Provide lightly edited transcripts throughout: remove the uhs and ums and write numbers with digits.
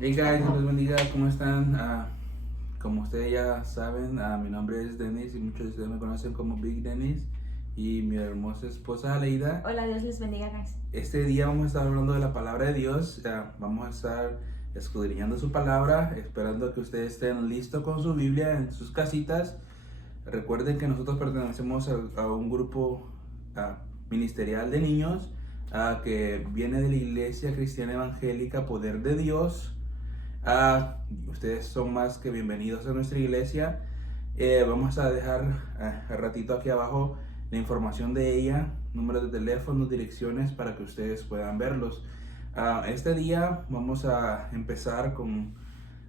Hey guys, Dios les bendiga, ¿cómo están? Como ustedes ya saben, mi nombre es Dennis y muchos de ustedes me conocen como Big Dennis y mi hermosa esposa Aleida. Hola, Dios les bendiga, guys. Este día vamos a estar hablando de la palabra de Dios, vamos a estar escudriñando su palabra, esperando que ustedes estén listos con su Biblia en sus casitas. Recuerden que nosotros pertenecemos a un grupo ministerial de niños que viene de la Iglesia Cristiana Evangélica Poder de Dios. Ustedes son más que bienvenidos a nuestra iglesia. Vamos a dejar al ratito aquí abajo la información de ella, números de teléfono, direcciones para que ustedes puedan verlos. Este día vamos a empezar con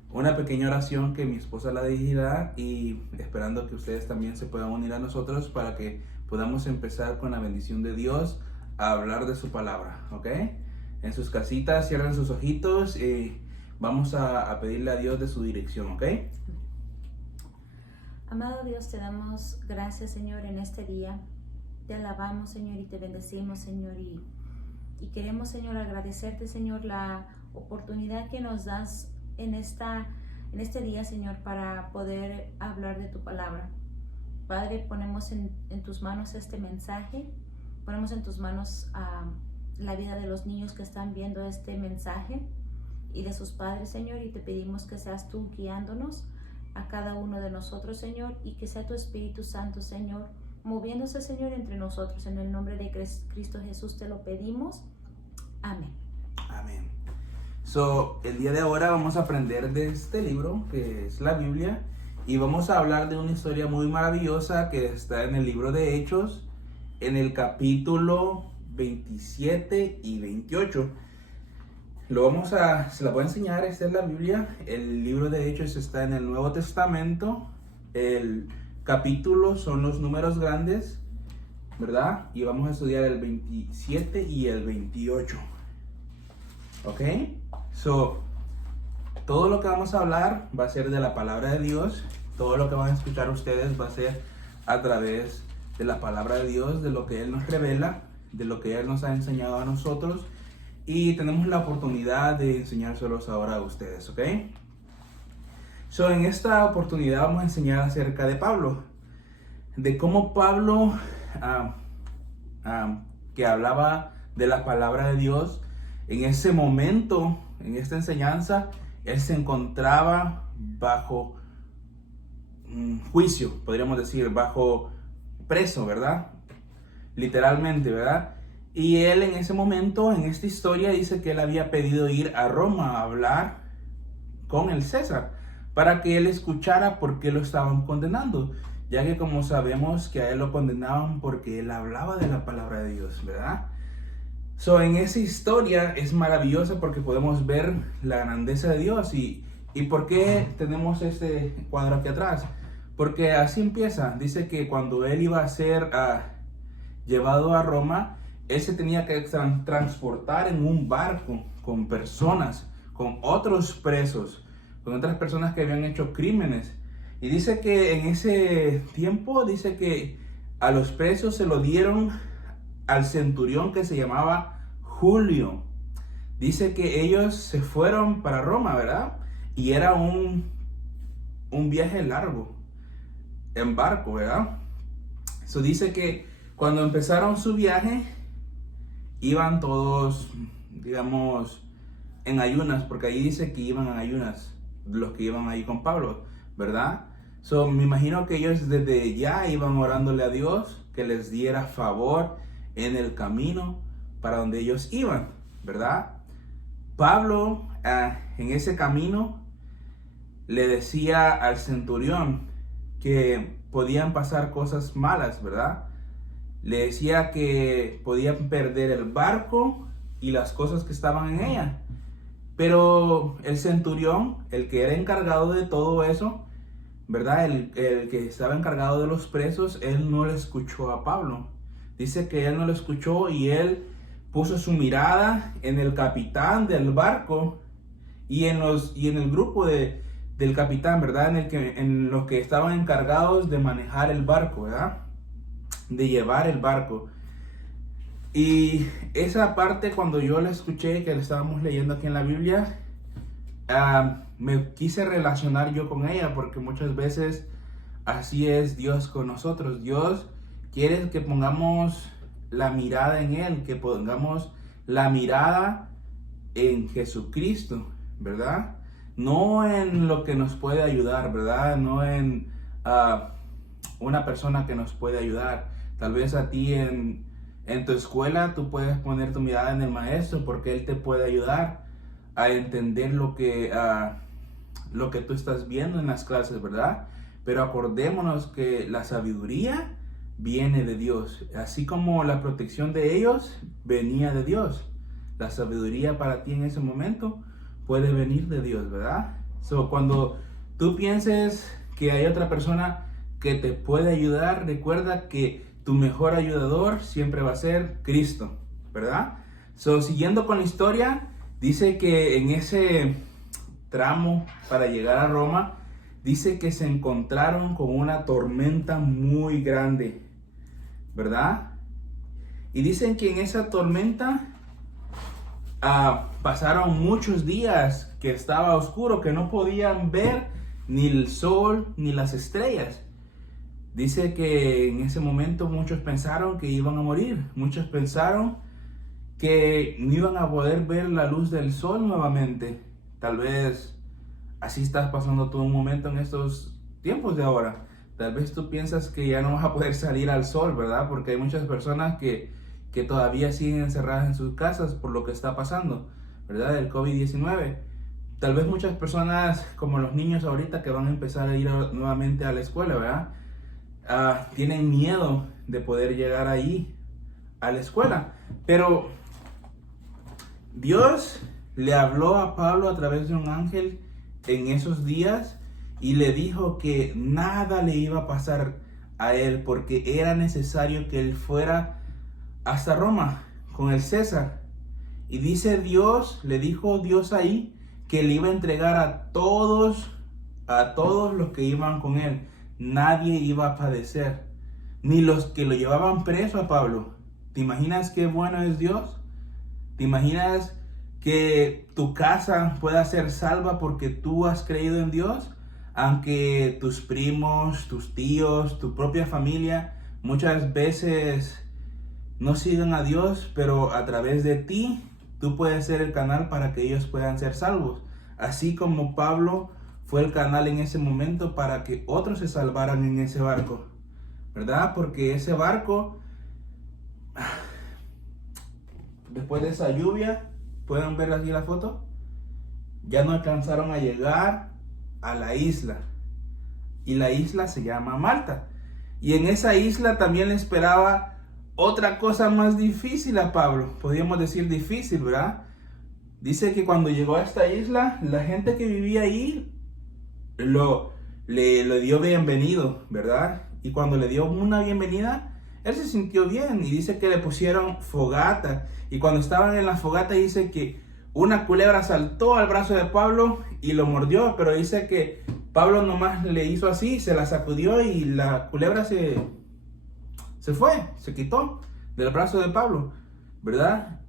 una pequeña oración que mi esposa la dirigirá y esperando que ustedes también se puedan unir a nosotros para que podamos empezar con la bendición de Dios a hablar de su palabra, ¿ok? En sus casitas cierren sus ojitos y vamos a pedirle a Dios de su dirección, ¿ok? Amado Dios, te damos gracias, Señor, en este día. Te alabamos, Señor, y te bendecimos, Señor. Y queremos, Señor, agradecerte, Señor, la oportunidad que nos das en este día, Señor, para poder hablar de tu palabra. Padre, ponemos en tus manos este mensaje. Ponemos en tus manos la vida de los niños que están viendo este mensaje y de sus padres, Señor, y te pedimos que seas tú guiándonos a cada uno de nosotros, Señor, y que sea tu Espíritu Santo, Señor, moviéndose, Señor, entre nosotros. En el nombre de Cristo Jesús te lo pedimos. Amén. Amén. El día de ahora vamos a aprender de este libro que es la Biblia y vamos a hablar de una historia muy maravillosa que está en el libro de Hechos, en el capítulo 27 y 28. Se la voy a enseñar, esta es la Biblia. El libro de Hechos está en el Nuevo Testamento. El capítulo son los números grandes, ¿verdad? Y vamos a estudiar el 27 y el 28. ¿Ok? Todo lo que vamos a hablar va a ser de la palabra de Dios. Todo lo que van a escuchar ustedes va a ser a través de la palabra de Dios, de lo que Él nos revela, de lo que Él nos ha enseñado a nosotros. Y tenemos la oportunidad de enseñárselos ahora a ustedes, ¿ok? En esta oportunidad vamos a enseñar acerca de Pablo. De cómo Pablo, que hablaba de la palabra de Dios, en ese momento, en esta enseñanza, él se encontraba bajo juicio, podríamos decir, bajo preso, ¿verdad? Literalmente, ¿verdad? Y él en ese momento, en esta historia, dice que él había pedido ir a Roma a hablar con el César para que él escuchara por qué lo estaban condenando, ya que como sabemos que a él lo condenaban porque él hablaba de la palabra de Dios, ¿verdad? En esa historia es maravillosa porque podemos ver la grandeza de Dios y por qué tenemos este cuadro aquí atrás. Porque así empieza, dice que cuando él iba a ser llevado a Roma, él se tenía que transportar en un barco con personas, con otros presos, con otras personas que habían hecho crímenes. Y dice que en ese tiempo, dice que a los presos se lo dieron al centurión que se llamaba Julio. Dice que ellos se fueron para Roma, ¿verdad? Y era un viaje largo, en barco, ¿verdad? Eso dice que cuando empezaron su viaje, iban todos, digamos, en ayunas, porque ahí dice que iban en ayunas, los que iban ahí con Pablo, ¿verdad? Me imagino que ellos desde ya iban orándole a Dios que les diera favor en el camino para donde ellos iban, ¿verdad? Pablo, en ese camino, le decía al centurión que podían pasar cosas malas, ¿verdad? Le decía que podían perder el barco y las cosas que estaban en ella. Pero el centurión, el que era encargado de todo eso, ¿verdad? El que estaba encargado de los presos, él no le escuchó a Pablo. Dice que él no lo escuchó y él puso su mirada en el capitán del barco y en el grupo del capitán, ¿verdad? En los que estaban encargados de manejar el barco, ¿verdad? De llevar el barco. Y esa parte, cuando yo la escuché, que la estábamos leyendo aquí en la Biblia, me quise relacionar yo con ella porque muchas veces así es Dios con nosotros. Dios quiere que pongamos la mirada en Él, que pongamos la mirada en Jesucristo, ¿verdad? No en lo que nos puede ayudar, ¿verdad? No en una persona que nos puede ayudar. Tal vez a ti en tu escuela tú puedes poner tu mirada en el maestro porque él te puede ayudar a entender lo que tú estás viendo en las clases, ¿verdad? Pero acordémonos que la sabiduría viene de Dios, así como la protección de ellos venía de Dios. La sabiduría para ti en ese momento puede venir de Dios, ¿verdad? Cuando tú pienses que hay otra persona que te puede ayudar, recuerda que tu mejor ayudador siempre va a ser Cristo, ¿verdad? Siguiendo con la historia, dice que en ese tramo para llegar a Roma, dice que se encontraron con una tormenta muy grande, ¿verdad? Y dicen que en esa tormenta pasaron muchos días que estaba oscuro, que no podían ver ni el sol ni las estrellas. Dice que en ese momento muchos pensaron que iban a morir, muchos pensaron que no iban a poder ver la luz del sol nuevamente. Tal vez así estás pasando todo un momento en estos tiempos de ahora. Tal vez tú piensas que ya no vas a poder salir al sol, ¿verdad? Porque hay muchas personas que todavía siguen encerradas en sus casas por lo que está pasando, ¿verdad? El COVID-19. Tal vez muchas personas, como los niños ahorita que van a empezar a ir nuevamente a la escuela, ¿verdad? Tienen miedo de poder llegar ahí a la escuela. Pero Dios le habló a Pablo a través de un ángel en esos días y le dijo que nada le iba a pasar a él porque era necesario que él fuera hasta Roma con el César. Y dice Dios, le dijo Dios ahí que le iba a entregar a todos los que iban con él. Nadie iba a padecer, ni los que lo llevaban preso a Pablo. ¿Te imaginas qué bueno es Dios? ¿Te imaginas que tu casa pueda ser salva porque tú has creído en Dios? Aunque tus primos, tus tíos, tu propia familia muchas veces no sigan a Dios, pero a través de ti, tú puedes ser el canal para que ellos puedan ser salvos. Así como Pablo fue el canal en ese momento para que otros se salvaran en ese barco, ¿verdad? Porque ese barco, después de esa lluvia, ¿pueden ver aquí la foto? Ya no alcanzaron a llegar a la isla. Y la isla se llama Malta. Y en esa isla también le esperaba otra cosa más difícil a Pablo. Podríamos decir difícil, ¿verdad? Dice que cuando llegó a esta isla, la gente que vivía ahí le dio bienvenido, ¿verdad? Y cuando le dio una bienvenida, él se sintió bien. Y dice que le pusieron fogata. Y cuando estaban en la fogata, dice que una culebra saltó al brazo de Pablo y lo mordió. Pero dice que Pablo nomás le hizo así, se la sacudió y la culebra se fue, se quitó del brazo de Pablo, ¿verdad?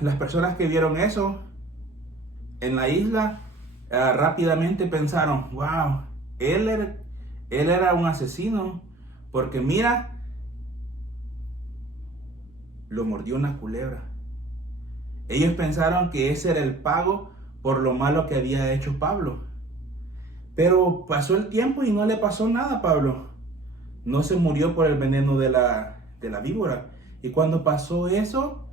Las personas que vieron eso en la isla rápidamente pensaron, wow, él era un asesino, porque mira, lo mordió una culebra. Ellos pensaron que ese era el pago por lo malo que había hecho Pablo. Pero pasó el tiempo y no le pasó nada a Pablo. No se murió por el veneno de la víbora. Y cuando pasó eso,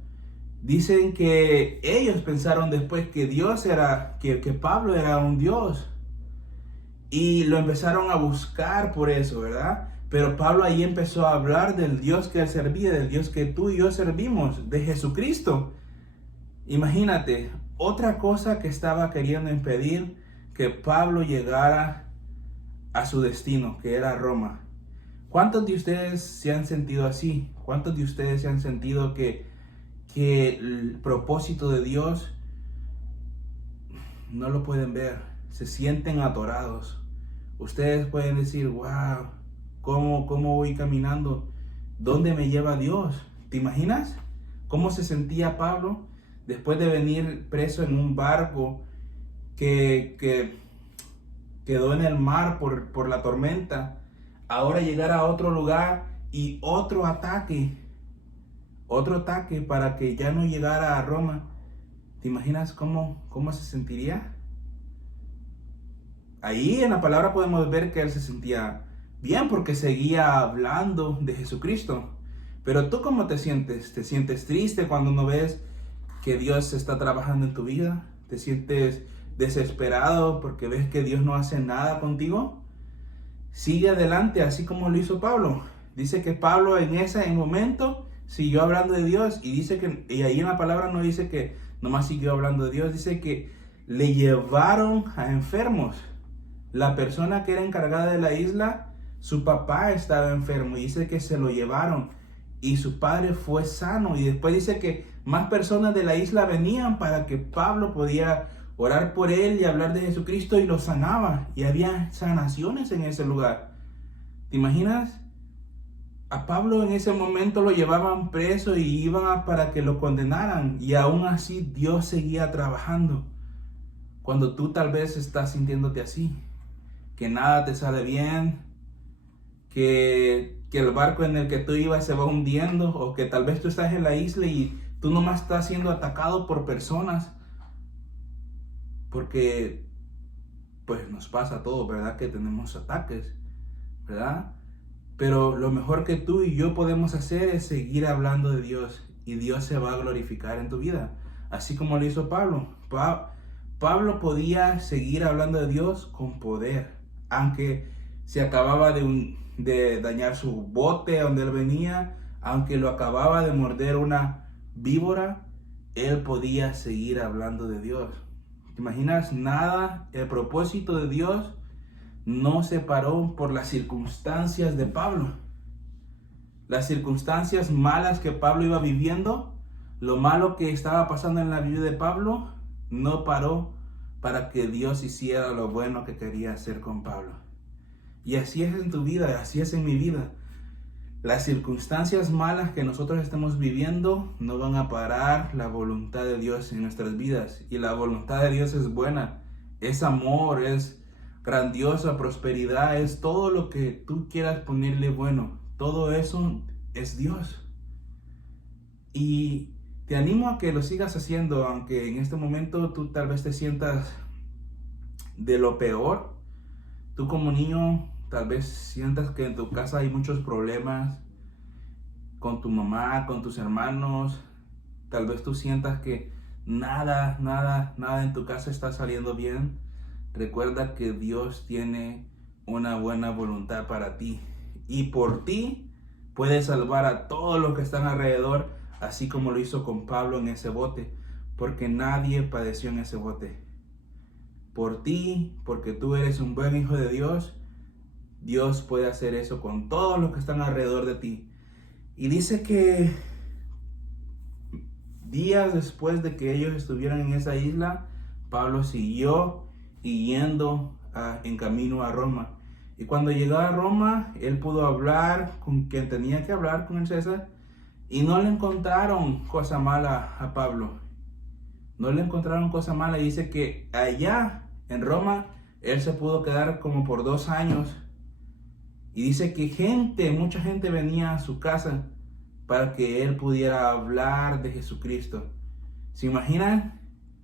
dicen que ellos pensaron después que que Pablo era un Dios. Y lo empezaron a buscar por eso, ¿verdad? Pero Pablo ahí empezó a hablar del Dios que él servía, del Dios que tú y yo servimos, de Jesucristo. Imagínate, otra cosa que estaba queriendo impedir que Pablo llegara a su destino, que era Roma. ¿Cuántos de ustedes se han sentido así? ¿Cuántos de ustedes se han sentido que el propósito de Dios no lo pueden ver? Se sienten atorados. Ustedes pueden decir, wow, ¿cómo voy caminando? ¿Dónde me lleva Dios? ¿Te imaginas cómo se sentía Pablo después de venir preso en un barco que quedó en el mar por la tormenta, ahora llegar a otro lugar y otro ataque para que ya no llegara a Roma. ¿Te imaginas cómo se sentiría? Ahí en la palabra podemos ver que él se sentía bien porque seguía hablando de Jesucristo. Pero tú, ¿cómo te sientes? ¿Te sientes triste cuando no ves que Dios está trabajando en tu vida? ¿Te sientes desesperado porque ves que Dios no hace nada contigo? Sigue adelante, así como lo hizo Pablo. Dice que Pablo en ese momento siguió hablando de Dios, y ahí en la palabra no dice que nomás siguió hablando de Dios, dice que le llevaron a enfermos. La persona que era encargada de la isla, su papá estaba enfermo y dice que se lo llevaron y su padre fue sano, y después dice que más personas de la isla venían para que Pablo podía orar por él y hablar de Jesucristo, y lo sanaba, y había sanaciones en ese lugar. ¿Te imaginas? A Pablo en ese momento lo llevaban preso y iban para que lo condenaran, y aún así Dios seguía trabajando. Cuando tú tal vez estás sintiéndote así, que nada te sale bien, que el barco en el que tú ibas se va hundiendo, o que tal vez tú estás en la isla y tú nomás estás siendo atacado por personas, porque pues nos pasa a todos, ¿verdad? Que tenemos ataques, ¿verdad? Pero lo mejor que tú y yo podemos hacer es seguir hablando de Dios, y Dios se va a glorificar en tu vida, así como lo hizo Pablo. Pablo podía seguir hablando de Dios con poder, aunque se acababa de dañar su bote donde él venía, aunque lo acababa de morder una víbora, él podía seguir hablando de Dios. ¿Te imaginas? Nada, el propósito de Dios no se paró por las circunstancias de Pablo. Las circunstancias malas que Pablo iba viviendo, lo malo que estaba pasando en la vida de Pablo, no paró para que Dios hiciera lo bueno que quería hacer con Pablo. Y así es en tu vida, así es en mi vida. Las circunstancias malas que nosotros estemos viviendo no van a parar la voluntad de Dios en nuestras vidas. Y la voluntad de Dios es buena, es amor, es grandiosa, prosperidad, es todo lo que tú quieras ponerle bueno. Todo eso es Dios. Y te animo a que lo sigas haciendo, aunque en este momento tú tal vez te sientas de lo peor. Tú como niño tal vez sientas que en tu casa hay muchos problemas con tu mamá, con tus hermanos. Tal vez tú sientas que nada en tu casa está saliendo bien. Recuerda que Dios tiene una buena voluntad para ti, y por ti puede salvar a todos los que están alrededor, así como lo hizo con Pablo en ese bote, porque nadie padeció en ese bote. Por ti, porque tú eres un buen hijo de Dios, Dios puede hacer eso con todos los que están alrededor de ti. Y dice que días después de que ellos estuvieran en esa isla, Pablo siguió yendo en camino a Roma. Y cuando llegó a Roma, él pudo hablar con quien tenía que hablar, con el César, y no le encontraron cosa mala a Pablo. No le encontraron cosa mala. Y dice que allá en Roma, él se pudo quedar como por 2 años. Y dice que mucha gente venía a su casa para que él pudiera hablar de Jesucristo. ¿Se imaginan?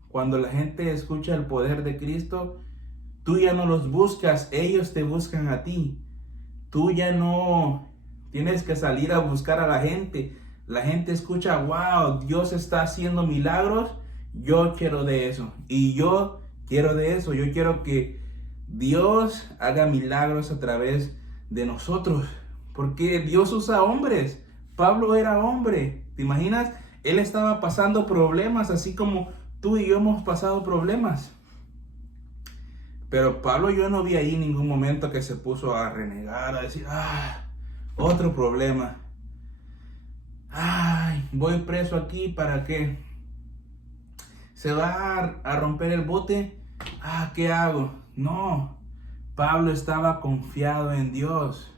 Cuando la gente escucha el poder de Cristo, tú ya no los buscas, ellos te buscan a ti. Tú ya no tienes que salir a buscar a la gente. La gente escucha, wow, Dios está haciendo milagros, yo quiero de eso. Y yo quiero de eso, yo quiero que Dios haga milagros a través de nosotros, porque Dios usa hombres. Pablo era hombre, ¿te imaginas? Él estaba pasando problemas, así como tú y yo hemos pasado problemas. Pero Pablo, yo no vi ahí en ningún momento que se puso a renegar, a decir, otro problema. Voy preso aquí, ¿para qué? ¿Se va a romper el bote? ¿Qué hago? No, Pablo estaba confiado en Dios.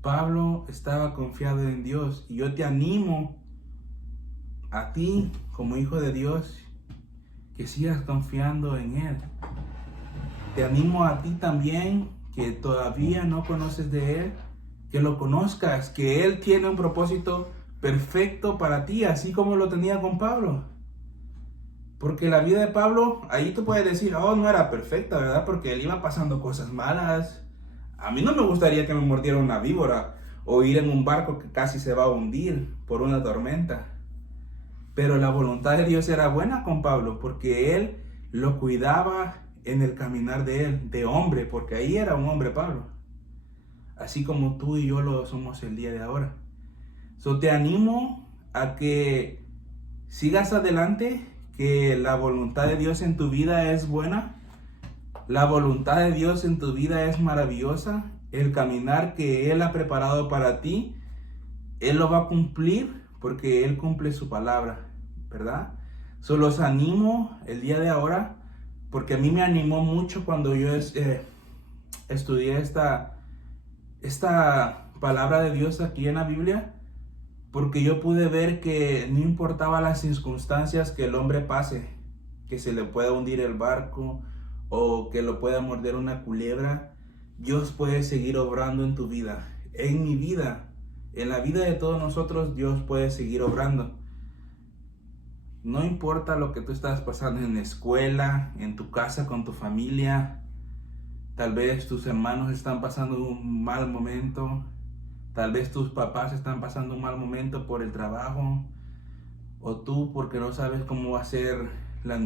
Pablo estaba confiado en Dios. Y yo te animo a ti, como hijo de Dios, que sigas confiando en Él. Te animo a ti también, que todavía no conoces de Él, que lo conozcas, que Él tiene un propósito perfecto para ti, así como lo tenía con Pablo. Porque la vida de Pablo, ahí tú puedes decir, oh, no era perfecta, ¿verdad? Porque él iba pasando cosas malas. A mí no me gustaría que me mordiera una víbora o ir en un barco que casi se va a hundir por una tormenta. Pero la voluntad de Dios era buena con Pablo, porque Él lo cuidaba en el caminar de él, de hombre, porque ahí era un hombre Pablo. Así como tú y yo lo somos el día de ahora. Te animo a que sigas adelante, que la voluntad de Dios en tu vida es buena. La voluntad de Dios en tu vida es maravillosa. El caminar que Él ha preparado para ti, Él lo va a cumplir porque Él cumple su palabra, ¿verdad? Los animo el día de ahora, porque a mí me animó mucho cuando yo estudié esta palabra de Dios aquí en la Biblia, porque yo pude ver que no importaba las circunstancias que el hombre pase, que se le pueda hundir el barco o que lo pueda morder una culebra, Dios puede seguir obrando en tu vida, en mi vida, en la vida de todos nosotros. Dios puede seguir obrando. No importa lo que tú estás pasando en la escuela, en tu casa, con tu familia. Tal vez tus hermanos están pasando un mal momento. Tal vez tus papás están pasando un mal momento por el trabajo. O tú porque no sabes cómo va a ser la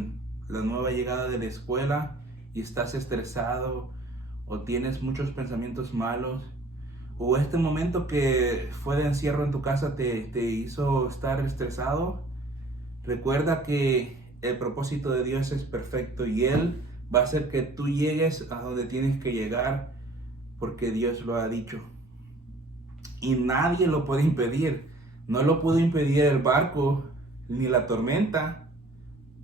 nueva llegada de la escuela y estás estresado. O tienes muchos pensamientos malos. O este momento que fue de encierro en tu casa te hizo estar estresado. Recuerda que el propósito de Dios es perfecto y Él va a hacer que tú llegues a donde tienes que llegar porque Dios lo ha dicho. Y nadie lo puede impedir. No lo pudo impedir el barco ni la tormenta.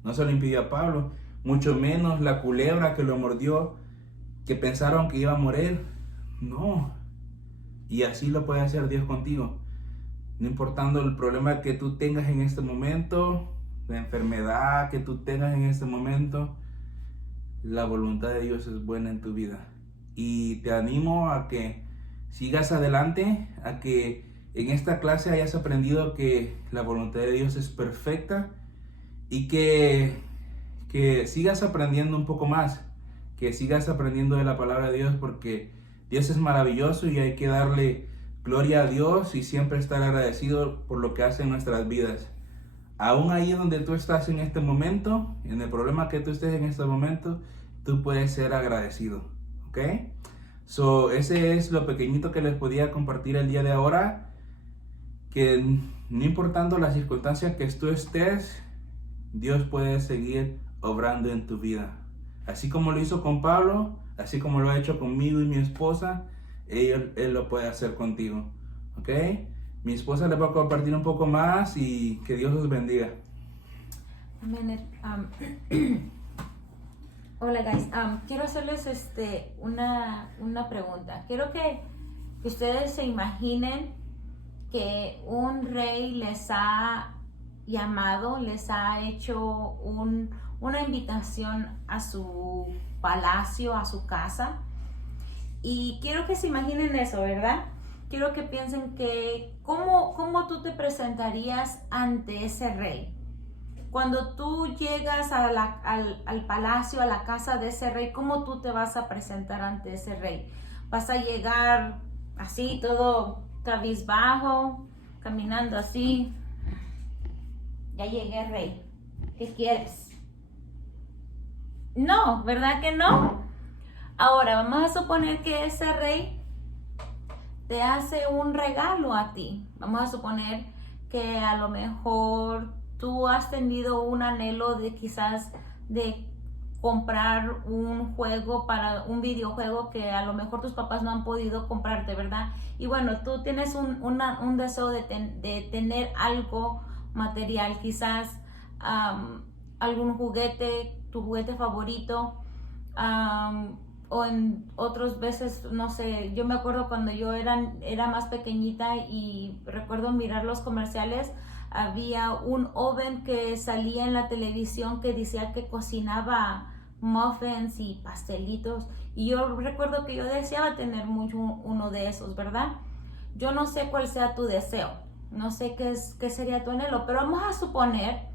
No se lo impidió a Pablo. Mucho menos la culebra que lo mordió, que pensaron que iba a morir. No. Y así lo puede hacer Dios contigo. No importando el problema que tú tengas en este momento, la enfermedad que tú tengas en este momento, la voluntad de Dios es buena en tu vida. Y te animo a que sigas adelante, a que en esta clase hayas aprendido que la voluntad de Dios es perfecta y que sigas aprendiendo un poco más, que sigas aprendiendo de la palabra de Dios, porque Dios es maravilloso y hay que darle gloria a Dios y siempre estar agradecido por lo que hace en nuestras vidas. Aún ahí donde tú estás en este momento, en el problema que tú estés en este momento, tú puedes ser agradecido, ¿ok? Ese es lo pequeñito que les podía compartir el día de ahora, que no importando las circunstancias que tú estés, Dios puede seguir obrando en tu vida. Así como lo hizo con Pablo, así como lo ha hecho conmigo y mi esposa, Él lo puede hacer contigo, ¿ok? Mi esposa le va a compartir un poco más y que Dios los bendiga. Amén. Hola guys, quiero hacerles una pregunta. Quiero que ustedes se imaginen que un rey les ha llamado, les ha hecho una invitación a su palacio, a su casa. Y quiero que se imaginen eso, ¿verdad? Quiero que piensen que cómo tú te presentarías ante ese rey. Cuando tú llegas al palacio, a la casa de ese rey, ¿cómo tú te vas a presentar ante ese rey? ¿Vas a llegar así, todo cabizbajo, caminando así? Ya llegué, rey. ¿Qué quieres? No, ¿verdad que no? Ahora, vamos a suponer que ese rey te hace un regalo a ti. Vamos a suponer que a lo mejor tú has tenido un anhelo de quizás de comprar un juego para un videojuego que a lo mejor tus papás no han podido comprarte, ¿verdad? Y bueno, tú tienes un deseo de tener algo material, quizás algún juguete, tu juguete favorito, o en otras veces, no sé, yo me acuerdo cuando yo era más pequeñita y recuerdo mirar los comerciales, había un joven que salía en la televisión que decía que cocinaba muffins y pastelitos, y yo recuerdo que yo deseaba tener mucho uno de esos, ¿verdad? Yo no sé cuál sea tu deseo, no sé qué sería tu anhelo, pero vamos a suponer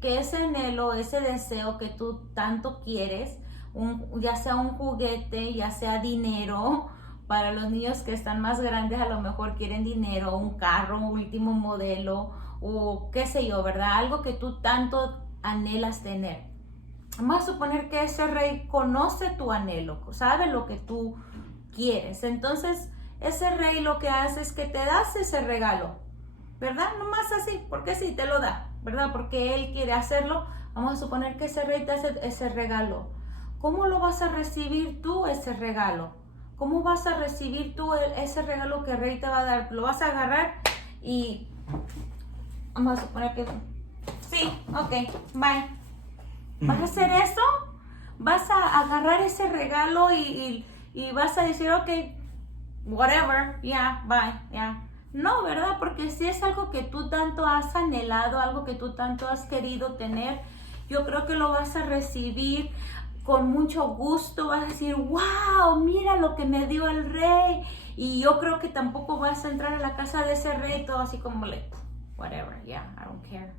que ese anhelo, ese deseo que tú tanto quieres, ya sea un juguete, ya sea dinero. Para los niños que están más grandes, a lo mejor quieren dinero, un carro, un último modelo, o qué sé yo, ¿verdad? Algo que tú tanto anhelas tener. Vamos a suponer que ese rey conoce tu anhelo, sabe lo que tú quieres. Entonces, ese rey lo que hace es que te das ese regalo, ¿verdad? Nomás así, porque sí, te lo da, ¿verdad? Porque él quiere hacerlo. Vamos a suponer que ese rey te hace ese regalo. ¿Cómo lo vas a recibir tú, ese regalo? ¿Cómo vas a recibir tú ese regalo que el rey te va a dar? Lo vas a agarrar y... Vamos a suponer que... Sí, ok, bye. ¿Vas a hacer eso? ¿Vas a agarrar ese regalo y vas a decir, ok, whatever, yeah, bye, yeah? No, ¿verdad? Porque si es algo que tú tanto has anhelado, algo que tú tanto has querido tener, yo creo que lo vas a recibir con mucho gusto. Vas a decir, wow, mira lo que me dio el rey. Y yo creo que tampoco vas a entrar a la casa de ese rey todo así como, like, whatever, yeah, I don't care.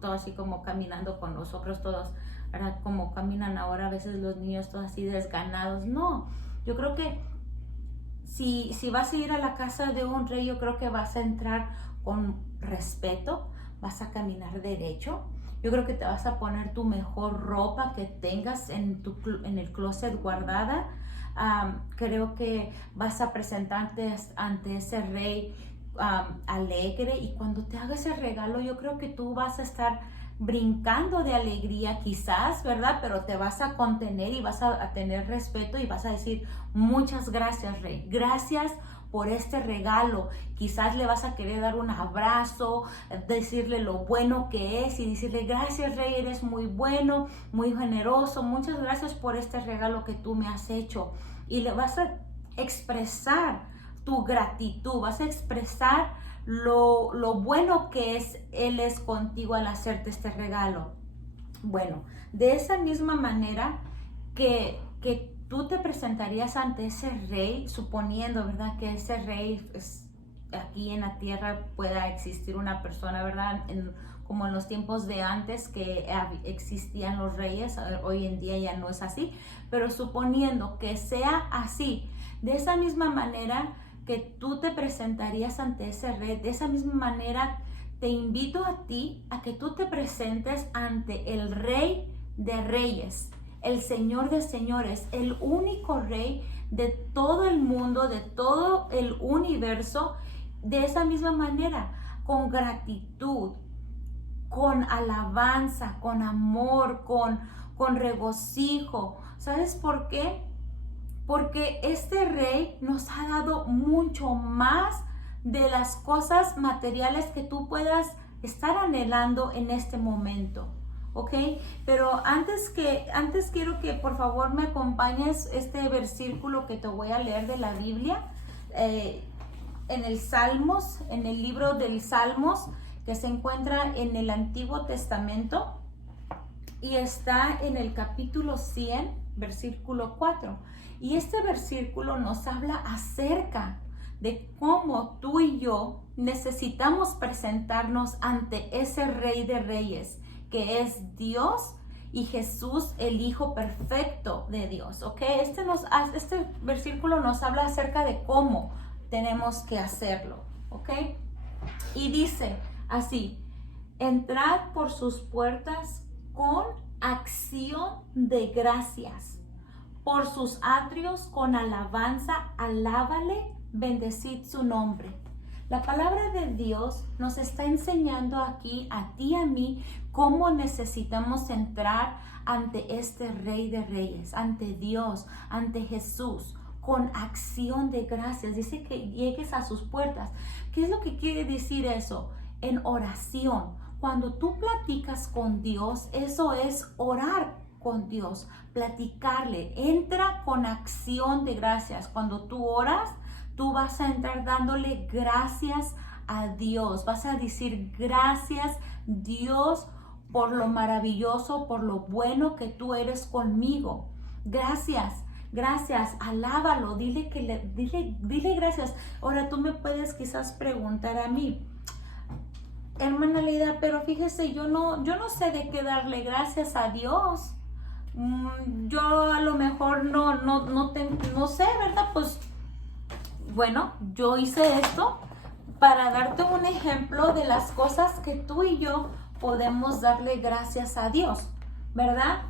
Todo así como caminando con nosotros todos, ¿verdad? Como caminan ahora a veces los niños todos así desganados. No, yo creo que si vas a ir a la casa de un rey, yo creo que vas a entrar con respeto, vas a caminar derecho. Yo creo que te vas a poner tu mejor ropa que tengas en el closet guardada. Creo que vas a presentarte ante ese rey alegre, y cuando te haga ese regalo, yo creo que tú vas a estar brincando de alegría quizás, ¿verdad? Pero te vas a contener y vas a tener respeto y vas a decir, muchas gracias, rey, gracias por este regalo. Quizás le vas a querer dar un abrazo, decirle lo bueno que es y decirle, gracias, rey, eres muy bueno, muy generoso, muchas gracias por este regalo que tú me has hecho. Y le vas a expresar tu gratitud, vas a expresar lo bueno que Él es contigo al hacerte este regalo. Bueno, de esa misma manera que tú te presentarías ante ese rey, suponiendo, ¿verdad?, que ese rey aquí en la tierra pueda existir una persona, ¿verdad?, como en los tiempos de antes que existían los reyes. Hoy en día ya no es así, pero suponiendo que sea así, de esa misma manera que tú te presentarías ante ese rey, de esa misma manera te invito a ti a que tú te presentes ante el Rey de Reyes, el Señor de Señores, el único Rey de todo el mundo, de todo el universo. De esa misma manera, con gratitud, con alabanza, con amor, con regocijo. ¿Sabes por qué? Porque este rey nos ha dado mucho más de las cosas materiales que tú puedas estar anhelando en este momento, ¿ok? Pero antes quiero que por favor me acompañes este versículo que te voy a leer de la Biblia, en el Salmos, en el libro del Salmos, que se encuentra en el Antiguo Testamento y está en el capítulo 100, versículo 4. Y este versículo nos habla acerca de cómo tú y yo necesitamos presentarnos ante ese Rey de Reyes, que es Dios y Jesús, el Hijo perfecto de Dios, ¿ok? Este versículo nos habla acerca de cómo tenemos que hacerlo, ¿ok? Y dice así: entrad por sus puertas con acción de gracias, por sus atrios con alabanza, alábale, bendecid su nombre. La palabra de Dios nos está enseñando aquí, a ti y a mí, cómo necesitamos entrar ante este Rey de Reyes, ante Dios, ante Jesús, con acción de gracias. Dice que llegues a sus puertas. ¿Qué es lo que quiere decir eso? En oración. Cuando tú platicas con Dios, eso es orar con Dios, platicarle. Entra con acción de gracias. Cuando tú oras, tú vas a entrar dándole gracias a Dios. Vas a decir gracias, Dios, por lo maravilloso, por lo bueno que tú eres conmigo. Gracias, gracias, alábalo, dile gracias. Ahora tú me puedes quizás preguntar a mí, hermana Leida, pero fíjese, yo no sé de qué darle gracias a Dios. Yo a lo mejor no sé, ¿verdad? Pues bueno, yo hice esto para darte un ejemplo de las cosas que tú y yo podemos darle gracias a Dios, ¿verdad?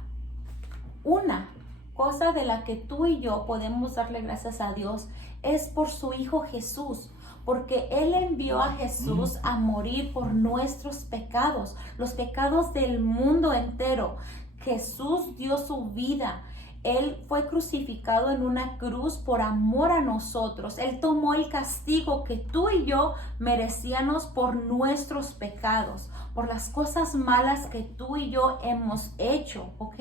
Una cosa de la que tú y yo podemos darle gracias a Dios es por su Hijo Jesús, porque Él envió a Jesús a morir por nuestros pecados, los pecados del mundo entero. Jesús dio su vida. Él fue crucificado en una cruz por amor a nosotros. Él tomó el castigo que tú y yo merecíamos por nuestros pecados, por las cosas malas que tú y yo hemos hecho, ¿ok?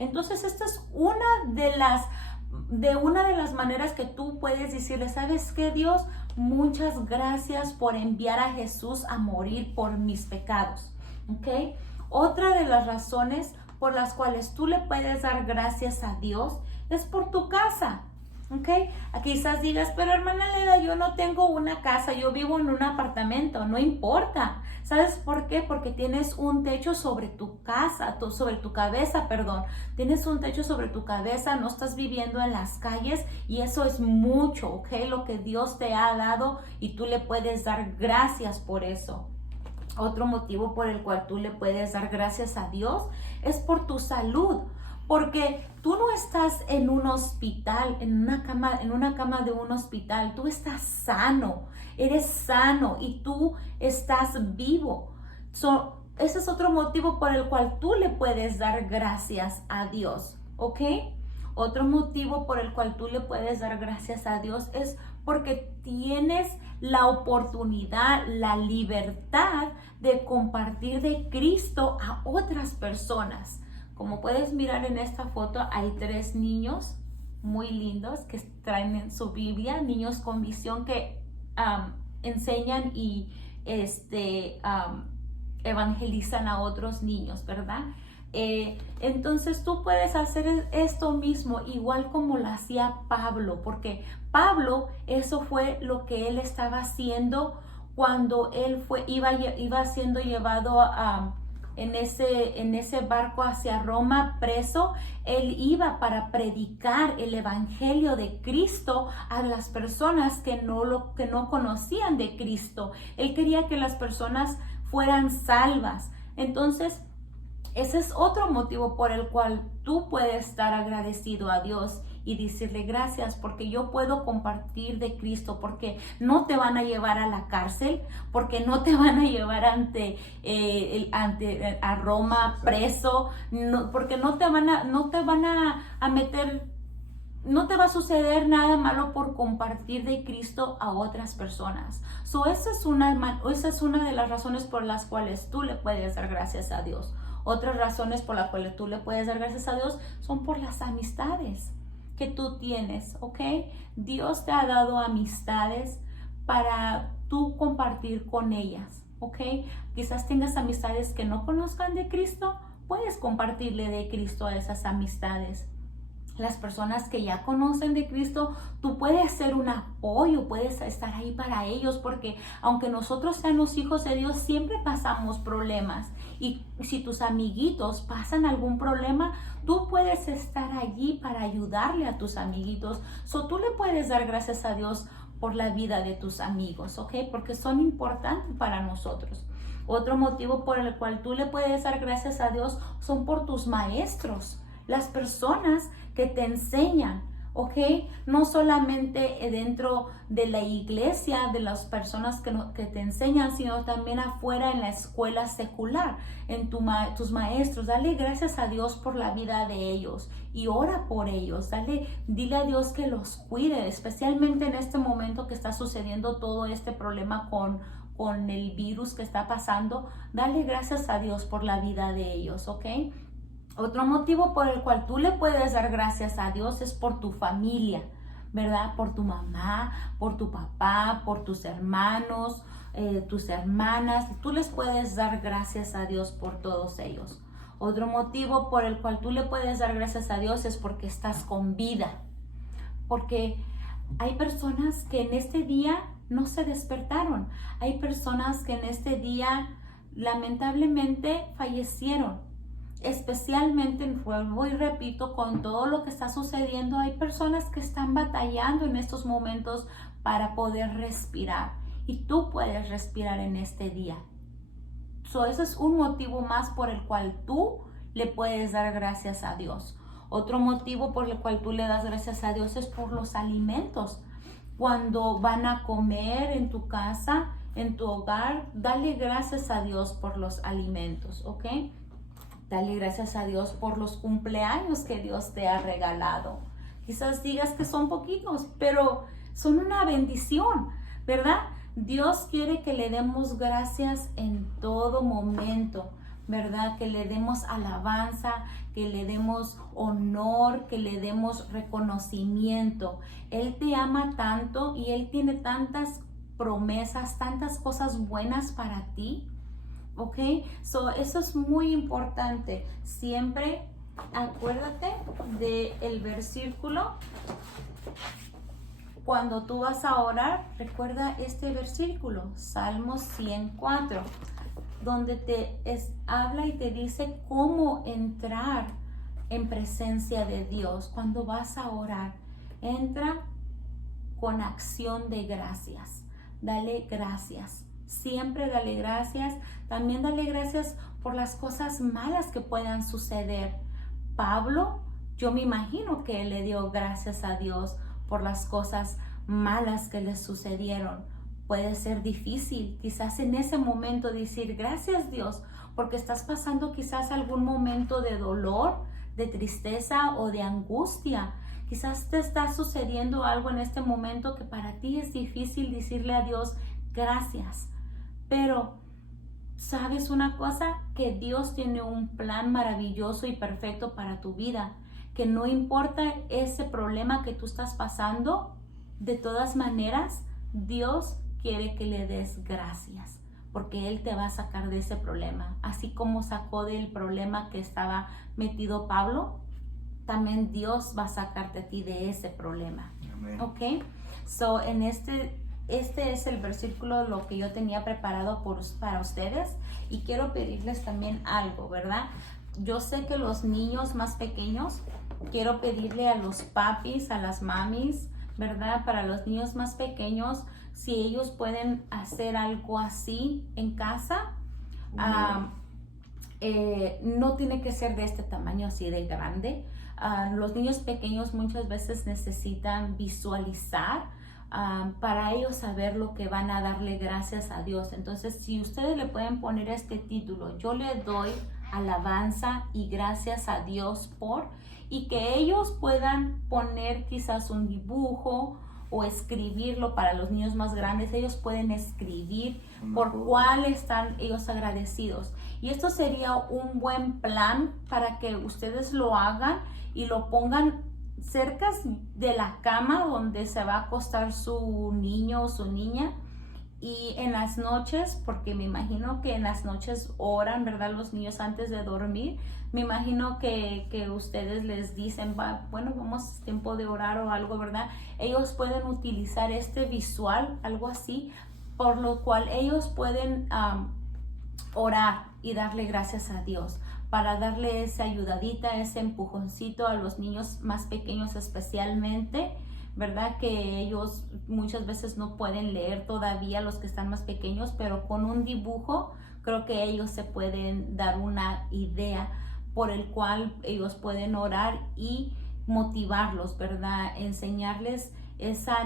Entonces, esta es una de las maneras que tú puedes decirle, ¿sabes qué, Dios? Muchas gracias por enviar a Jesús a morir por mis pecados, ¿ok? Otra de las razones por las cuales tú le puedes dar gracias a Dios es por tu casa, ¿ok? Quizás digas, pero hermana Leda, yo no tengo una casa, yo vivo en un apartamento. No importa. ¿Sabes por qué? Porque tienes un techo sobre tu casa, sobre tu cabeza, perdón. Tienes un techo sobre tu cabeza, no estás viviendo en las calles y eso es mucho, ¿ok? Lo que Dios te ha dado y tú le puedes dar gracias por eso. Otro motivo por el cual tú le puedes dar gracias a Dios es por tu salud, porque tú no estás en un hospital, en una cama de un hospital. Tú estás sano, eres sano y tú estás vivo. Ese es otro motivo por el cual tú le puedes dar gracias a Dios, ¿ok? Otro motivo por el cual tú le puedes dar gracias a Dios es porque tienes la oportunidad, la libertad de compartir de Cristo a otras personas. Como puedes mirar en esta foto, hay 3 niños muy lindos que traen en su Biblia, niños con visión que enseñan y evangelizan a otros niños, ¿verdad? Entonces tú puedes hacer esto mismo, igual como lo hacía Pablo, porque Pablo, eso fue lo que él estaba haciendo cuando él iba siendo llevado en ese barco hacia Roma preso. Él iba para predicar el evangelio de Cristo a las personas que no conocían de Cristo. Él quería que las personas fueran salvas. Entonces, ese es otro motivo por el cual tú puedes estar agradecido a Dios y decirle gracias, porque yo puedo compartir de Cristo, porque no te van a llevar a la cárcel, porque no te van a llevar a Roma preso, porque no te van a meter, no te va a suceder nada malo por compartir de Cristo a otras personas. Esa es una de las razones por las cuales tú le puedes dar gracias a Dios. Otras razones por las cuales tú le puedes dar gracias a Dios son por las amistades que tú tienes, ¿ok? Dios te ha dado amistades para tú compartir con ellas, ¿ok? Quizás tengas amistades que no conozcan de Cristo, puedes compartirle de Cristo a esas amistades. Las personas que ya conocen de Cristo, tú puedes ser un apoyo, puedes estar ahí para ellos, porque aunque nosotros seamos hijos de Dios, siempre pasamos problemas. Y si tus amiguitos pasan algún problema, tú puedes estar allí para ayudarle a tus amiguitos. Tú le puedes dar gracias a Dios por la vida de tus amigos, ¿ok? Porque son importantes para nosotros. Otro motivo por el cual tú le puedes dar gracias a Dios son por tus maestros. Las personas que te enseñan, ¿ok? No solamente dentro de la iglesia, de las personas que te enseñan, sino también afuera en la escuela secular, tus maestros. Dale gracias a Dios por la vida de ellos y ora por ellos. Dile a Dios que los cuide, especialmente en este momento que está sucediendo todo este problema con el virus que está pasando. Dale gracias a Dios por la vida de ellos, ¿ok? Otro motivo por el cual tú le puedes dar gracias a Dios es por tu familia, ¿verdad? Por tu mamá, por tu papá, por tus hermanos, tus hermanas. Tú les puedes dar gracias a Dios por todos ellos. Otro motivo por el cual tú le puedes dar gracias a Dios es porque estás con vida. Porque hay personas que en este día no se despertaron. Hay personas que en este día lamentablemente fallecieron. Especialmente, vuelvo y repito, con todo lo que está sucediendo, hay personas que están batallando en estos momentos para poder respirar. Y tú puedes respirar en este día. Ese es un motivo más por el cual tú le puedes dar gracias a Dios. Otro motivo por el cual tú le das gracias a Dios es por los alimentos. Cuando van a comer en tu casa, en tu hogar, dale gracias a Dios por los alimentos, ¿ok? Dale gracias a Dios por los cumpleaños que Dios te ha regalado. Quizás digas que son poquitos, pero son una bendición, ¿verdad? Dios quiere que le demos gracias en todo momento, ¿verdad? Que le demos alabanza, que le demos honor, que le demos reconocimiento. Él te ama tanto y Él tiene tantas promesas, tantas cosas buenas para ti, ¿ok? Eso es muy importante. Siempre acuérdate del versículo. Cuando tú vas a orar, recuerda este versículo, Salmos 104, donde habla y te dice cómo entrar en presencia de Dios. Cuando vas a orar, entra con acción de gracias. Dale gracias. Siempre dale gracias. También dale gracias por las cosas malas que puedan suceder. Pablo, yo me imagino que él le dio gracias a Dios por las cosas malas que le sucedieron. Puede ser difícil quizás en ese momento decir gracias Dios, porque estás pasando quizás algún momento de dolor, de tristeza o de angustia. Quizás te está sucediendo algo en este momento que para ti es difícil decirle a Dios gracias. Pero ¿sabes una cosa? Que Dios tiene un plan maravilloso y perfecto para tu vida. Que no importa ese problema que tú estás pasando, de todas maneras, Dios quiere que le des gracias, porque Él te va a sacar de ese problema. Así como sacó del problema que estaba metido Pablo, también Dios va a sacarte a ti de ese problema. Amén. ¿Ok? En este es el versículo lo que yo tenía preparado para ustedes, y quiero pedirles también algo, ¿verdad? Yo sé que los niños más pequeños, quiero pedirle a los papis, a las mamis, ¿verdad? Para los niños más pequeños, si ellos pueden hacer algo así en casa, no tiene que ser de este tamaño, así de grande. Los niños pequeños muchas veces necesitan visualizar para ellos saber lo que van a darle gracias a Dios. Entonces, si ustedes le pueden poner este título, yo le doy alabanza y gracias a Dios por, y que ellos puedan poner quizás un dibujo o escribirlo. Para los niños más grandes, ellos pueden escribir por cuál están ellos agradecidos. Y esto sería un buen plan para que ustedes lo hagan y lo pongan cerca de la cama donde se va a acostar su niño o su niña. Y en las noches, porque me imagino que en las noches oran, ¿verdad? Los niños antes de dormir. Me imagino que ustedes les dicen, bueno, vamos, es tiempo de orar o algo, ¿verdad? Ellos pueden utilizar este visual, algo así, por lo cual ellos pueden orar y darle gracias a Dios, para darle esa ayudadita, ese empujoncito a los niños más pequeños especialmente, ¿verdad? Que ellos muchas veces no pueden leer todavía, los que están más pequeños, pero con un dibujo creo que ellos se pueden dar una idea por el cual ellos pueden orar y motivarlos, ¿verdad? Enseñarles esa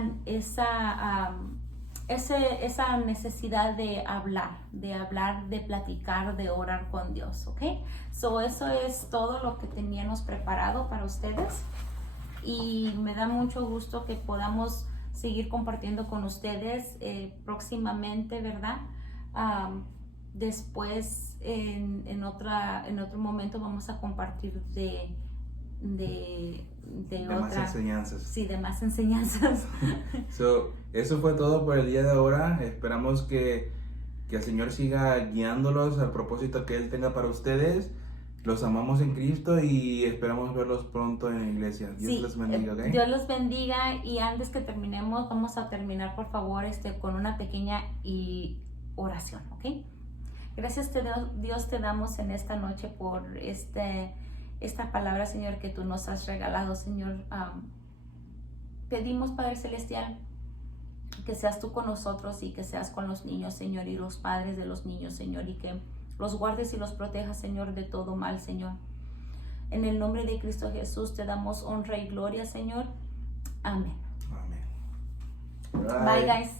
necesidad de hablar, de platicar, de orar con Dios, ¿ok? Eso es todo lo que teníamos preparado para ustedes. Y me da mucho gusto que podamos seguir compartiendo con ustedes próximamente, ¿verdad? Después, en otro momento, vamos a compartir de más enseñanzas. Sí, de más enseñanzas. Eso fue todo por el día de ahora. Esperamos que Que el Señor siga guiándolos al propósito que Él tenga para ustedes. Los amamos en Cristo y esperamos verlos pronto en la iglesia. Dios les bendiga, ¿ok? Dios los bendiga, y antes que terminemos, vamos a terminar, por favor, con una pequeña oración, ¿ok? Gracias Dios te damos en esta noche por esta palabra, Señor, que tú nos has regalado, Señor. Pedimos, Padre Celestial, que seas tú con nosotros y que seas con los niños, Señor, y los padres de los niños, Señor, y que los guardes y los protejas, Señor, de todo mal, Señor. En el nombre de Cristo Jesús te damos honra y gloria, Señor. Amén. Amén. Bye, guys.